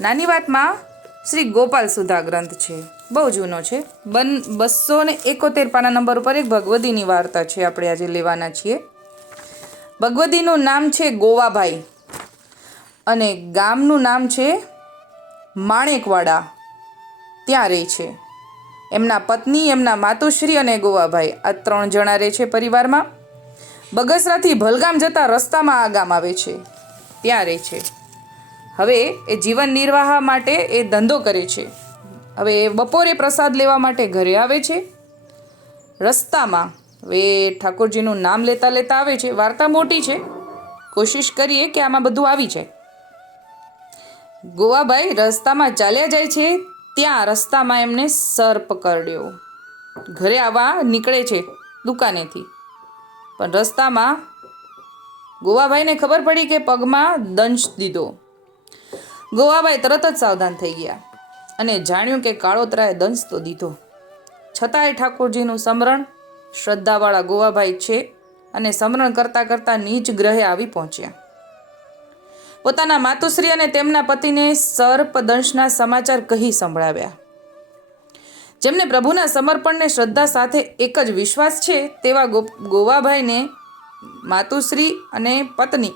નાની વાતમાં શ્રી ગોપાલ સુધા ગ્રંથ છે. બહુ જૂનો છે. બન બસો ને એકોતેર પાના નંબર ઉપર એક ભગવદીની વાર્તા છે આપણે આજે લેવાના છીએ. ભગવદીનું નામ છે ગોવાભાઈ અને ગામનું નામ છે માણેકવાડા. ત્યાં રહે છે. એમના પત્ની, એમના માતુશ્રી અને ગોવાભાઈ આ ત્રણ જણા રહે છે પરિવારમાં. બગસરાથી ભલગામ જતા રસ્તામાં આ ગામ આવે છે. ત્યાં રહે છે. હવે એ જીવન નિર્વાહ માટે એ ધંધો કરે છે. હવે એ બપોરે પ્રસાદ લેવા માટે ઘરે આવે છે. રસ્તામાં હવે ઠાકોરજીનું નામ લેતા લેતા આવે છે. વાર્તા મોટી છે. કોશિશ કરીએ કે આમાં બધું આવી જાય. ગોવાભાઈ રસ્તામાં ચાલ્યા જાય છે. ત્યાં રસ્તામાં એમને સર્પ કરડ્યો. ઘરે આવવા નીકળે છે દુકાનેથી. પણ રસ્તામાં ગોવાભાઈને ખબર પડી કે પગમાં દંશ દીધો. ગોવાભાઈ તરત જ સાવધાન થઈ ગયા અને જાણ્યું કે કાળોતરાએ દંશ તો દીધો. છતાંય ઠાકોરજીનું સમરણ શ્રદ્ધાવાળા ગોવાભાઈ છે અને સમરણ કરતાં કરતાં નીચ ગ્રહે આવી પહોંચ્યા. પોતાના માતુશ્રી અને તેમના પતિને સર્પ દંશના સમાચાર કહી સંભળાવ્યા. જેમને પ્રભુના સમર્પણને શ્રદ્ધા સાથે એક જ વિશ્વાસ છે, તેવા ગો, ગોવાભાઈને માતુશ્રી અને પત્ની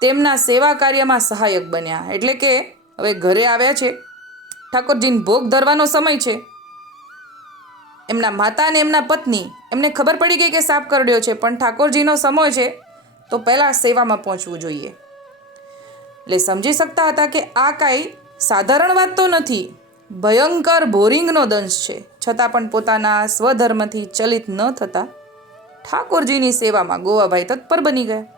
તેમના સેવા કાર્યમાં સહાયક બન્યા. એટલે કે હવે ઘરે આવ્યા છે. ઠાકોરજીને ભોગ ધરવાનો સમય છે. એમના માતા અને એમના પત્ની, એમને ખબર પડી ગઈ કે સાપ કરડ્યો છે, પણ ઠાકોરજીનો સમય છે તો પહેલાં સેવામાં પહોંચવું જોઈએ. એટલે સમજી શકતા હતા કે આ કાંઈ સાધારણ વાત તો નથી. ભયંકર બોરિંગનો દંશ છે. છતાં પણ પોતાના સ્વધર્મથી ચલિત ન થતા ઠાકોરજીની સેવામાં ગોવાભાઈ તત્પર બની ગયા.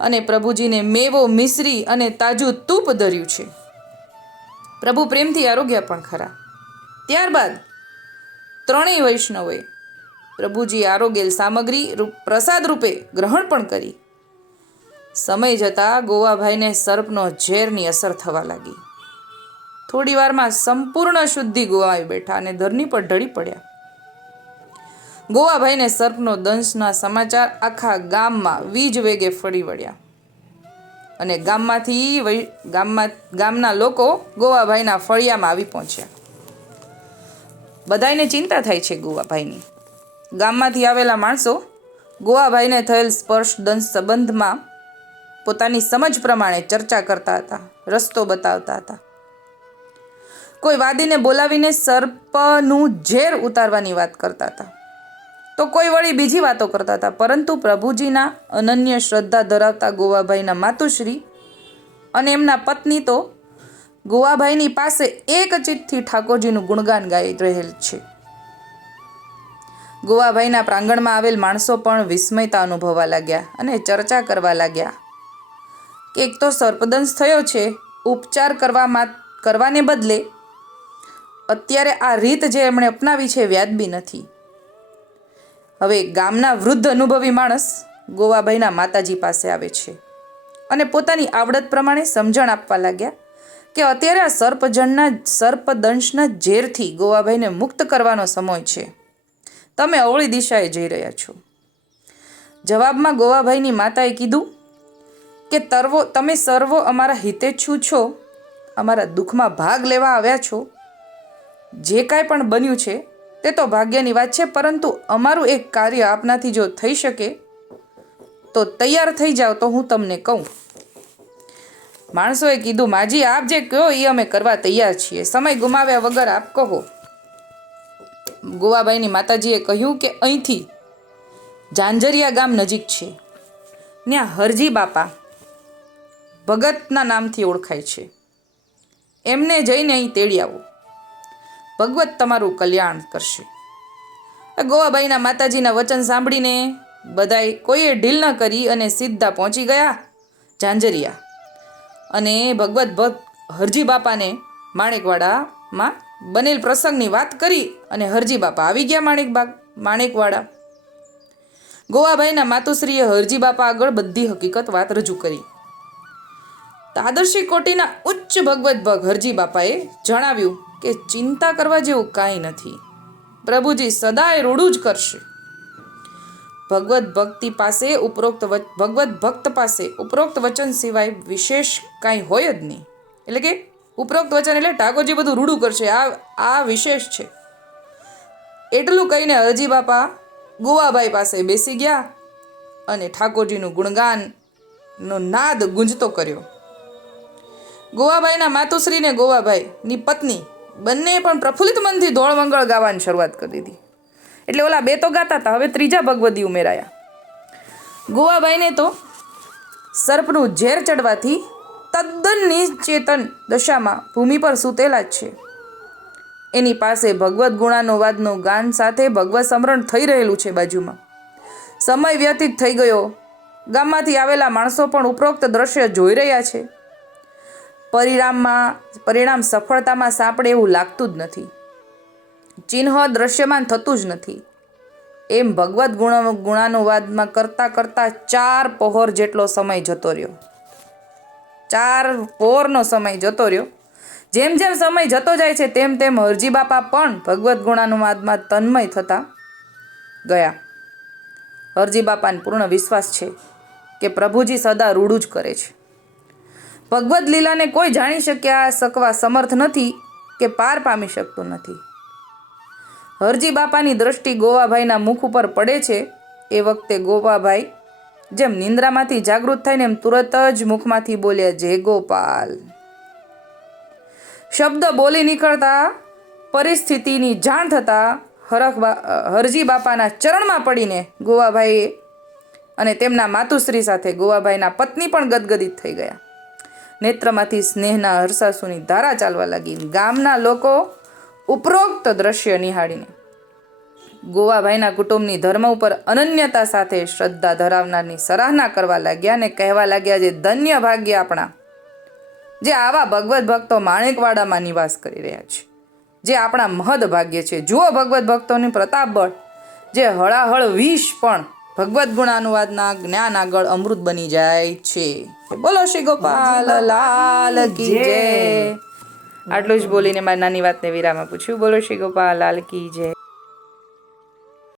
અને પ્રભુજીને મેવો, મિશ્રી અને તાજું તૂપ ધર્યું છે. પ્રભુ પ્રેમથી આરોગ્ય પણ ખરા. ત્યારબાદ ત્રણેય વૈષ્ણવોએ પ્રભુજી આરોગેલ સામગ્રી પ્રસાદ રૂપે ગ્રહણ પણ કરી. સમય જતાં ગોવાભાઈને સર્પનો ઝેરની અસર થવા લાગી. થોડી વારમાં સંપૂર્ણ શુદ્ધિ ગોવાઈ બેઠા અને ધરની પર ઢળી પડ્યા. ગોવાભાઈને સર્પનો દંશના સમાચાર આખા ગામમાં વીજ વેગે ફળી વળ્યા. અને ગામમાંથી ગામમાં, ગામના લોકો ગોવાભાઈના ફળિયામાં આવી પહોંચ્યા. બધાયને ચિંતા થાય છે ગોવાભાઈની. ગામમાંથી આવેલા માણસો ગોવાભાઈને થયેલ સ્પર્શ દંશ સંબંધમાં પોતાની સમજ પ્રમાણે ચર્ચા કરતા હતા, રસ્તો બતાવતા હતા. કોઈ વાદીને બોલાવીને સર્પનું ઝેર ઉતારવાની વાત કરતા હતા. તો કોઈ વળી બીજી વાતો કરતા હતા. પરંતુ પ્રભુજીના અનન્ય શ્રદ્ધા ધરાવતા ગોવાભાઈના માતુશ્રી અને એમના પત્ની તો ગોવાભાઈની પાસે એક ચિત્તથી ઠાકોરજીનું ગુણગાન ગાઈ રહેલ છે. ગોવાભાઈના પ્રાંગણમાં આવેલ માણસો પણ વિસ્મયતા અનુભવવા લાગ્યા અને ચર્ચા કરવા લાગ્યા કે એક તો સર્પદંશ થયો છે, ઉપચાર કરવામાં કરવાને બદલે અત્યારે આ રીત જે એમણે અપનાવી છે વ્યાજબી નથી. હવે ગામના વૃદ્ધ અનુભવી માણસ ગોવાભાઈના માતાજી પાસે આવે છે. અને પોતાની આવડત પ્રમાણે સમજણ આપવા લાગ્યા કે અત્યારે આ સર્પજણના, સર્પદંશના ઝેરથી ગોવાભાઈને મુક્ત કરવાનો સમય છે. તમે અવળી દિશાએ જઈ રહ્યા છો. જવાબમાં ગોવાભાઈની માતાએ કીધું કે તરવો, તમે સર્વો અમારા હિતેચ્છુ છો? અમારા દુઃખમાં ભાગ લેવા આવ્યા છો? જે કાંઈ પણ બન્યું છે તે તો ભાગ્યની વાત છે, પરંતુ અમારું એક કાર્ય આપનાથી જો થઈ શકે, તો તૈયાર થઈ જાઓ તો હું તમને કહું. માણસોએ કીધું, માજી, આપ જે કહો એ અમે કરવા તૈયાર છીએ. સમય ગુમાવ્યા વગર આપ કહો. ગોવાબાઈની માતાજીએ કહ્યું કે અહીંથી જાંજરિયા ગામ નજીક છે. ત્યાં હરજી બાપા ભગતના નામથી ઓળખાય છે. એમને જઈને અહીં તેડી આવો. ભગવત તમારું કલ્યાણ કરશે. ગોવાબાઈના માતાજીના વચન સાંભળીને બધાએ કોઈએ ઢીલ ન કરી અને સીધા પહોંચી ગયા ઝાંઝરિયા. અને ભગવત ભક્ત હરજી બાપાને માણેકવાડામાં બનેલ પ્રસંગની વાત કરી અને હરજી બાપા આવી ગયા માણેક માણેકવાડા. ગોવાભાઈના માતુશ્રીએ હરજી બાપા આગળ બધી હકીકત વાત રજૂ કરી. તાદર્શી કોટીના ઉચ્ચ ભગવત ભગ હરજી બાપાએ જણાવ્યું કે ચિંતા કરવા જેવું કાંઈ નથી. પ્રભુજી સદાય રૂડું જ કરશે. ભગવત ભક્તિ પાસે ઉપરોક્ત ભગવત ભક્ત પાસે ઉપરોક્ત વચન સિવાય વિશેષ કાંઈ હોય જ નહીં. એટલે કે ઉપરોક્ત વચન એટલે ઠાકોરજી બધું રૂડું કરશે. આ આ વિશેષ છે. એટલું કહીને હરજી બાપા ગોવાભાઈ પાસે બેસી ગયા અને ઠાકોરજીનું ગુણગાનનો નાદ ગુંજતો કર્યો. ગોવાભાઈના માતુશ્રીને ગોવાભાઈની પત્ની બંને પણ પ્રફુલ્લિત મનથી ધોળ મંગળ ગાવાની શરૂઆત કરી દીધી. એટલે ઓલા બે તો ગાતા હતા, હવે ત્રીજા ભગવદી ઉમેરાયા. ગોવાભાઈને તો સર્પનું ઝેર ચડવાથી તદ્દન નિચેતન દશામાં ભૂમિ પર સૂતેલા જ છે. એની પાસે ભગવદ્ ગુણાનુવાદનું ગાન સાથે ભગવત સમરણ થઈ રહેલું છે બાજુમાં. સમય વ્યતીત થઈ ગયો. ગામમાંથી આવેલા માણસો પણ ઉપરોક્ત દ્રશ્ય જોઈ રહ્યા છે. પરિણામમાં, પરિણામ સફળતામાં સાંપડે એવું લાગતું જ નથી. ચિહ્ન દ્રશ્યમાન થતું જ નથી. એમ ભગવદ્ ગુણ, ગુણાનુવાદમાં કરતાં કરતાં ચાર પહોર જેટલો સમય જતો રહ્યો. ચાર પહોરનો સમય જતો રહ્યો. જેમ જેમ સમય જતો જાય છે, તેમ તેમ હરજી બાપા પણ ભગવદ્ ગુણાનુવાદમાં તન્મય થતા ગયા. હરજી બાપાને પૂર્ણ વિશ્વાસ છે કે પ્રભુજી સદા રૂડું જ કરે છે. ભગવદ્ લીલાને કોઈ જાણી શક્યા શકવા સમર્થ નથી કે પાર પામી શકતું નથી. હરજી બાપાની દ્રષ્ટિ ગોવાભાઈના મુખ ઉપર પડે છે. એ વખતે ગોવાભાઈ જેમ નિંદ્રામાંથી જાગૃત થઈને એમ તુરત જ મુખમાંથી બોલ્યા, જય ગોપાલ. શબ્દ બોલી નીકળતા, પરિસ્થિતિની જાણ થતાં હરખ હરજી બાપાના ચરણમાં પડીને ગોવાભાઈએ અને તેમના માતુશ્રી સાથે ગોવાભાઈના પત્ની પણ ગદગદિત થઈ ગયા. નેત્રમાંથી સ્નેહના હર્ષાસુની ધારા ચાલવા લાગી. ગામના લોકો ઉપરોક્ત દ્રશ્ય નિહાળીને ગોવાભાઈના કુટુંબની ધર્મ ઉપર અનન્યતા સાથે શ્રદ્ધા ધરાવનારની સરાહના કરવા લાગ્યા અને કહેવા લાગ્યા જે ધન્ય ભાગ્ય આપણા, જે આવા ભગવત ભક્તો માણેકવાડામાં નિવાસ કરી રહ્યા છે. જે આપણા મહદ ભાગ્ય છે. જુઓ ભગવત ભક્તોની પ્રતાપ બળ, જે હળાહળ વિષ પણ ભગવદ્ ગુણાનુવાદના જ્ઞાન આગળ અમૃત બની જાય છે. બોલો શ્રી ગોપાલ લાલ કી જય. આટલું જ બોલીને મારી નાની વાતને વિરામ પૂછ્યું બોલો શ્રી ગોપાલ લાલ કી જય.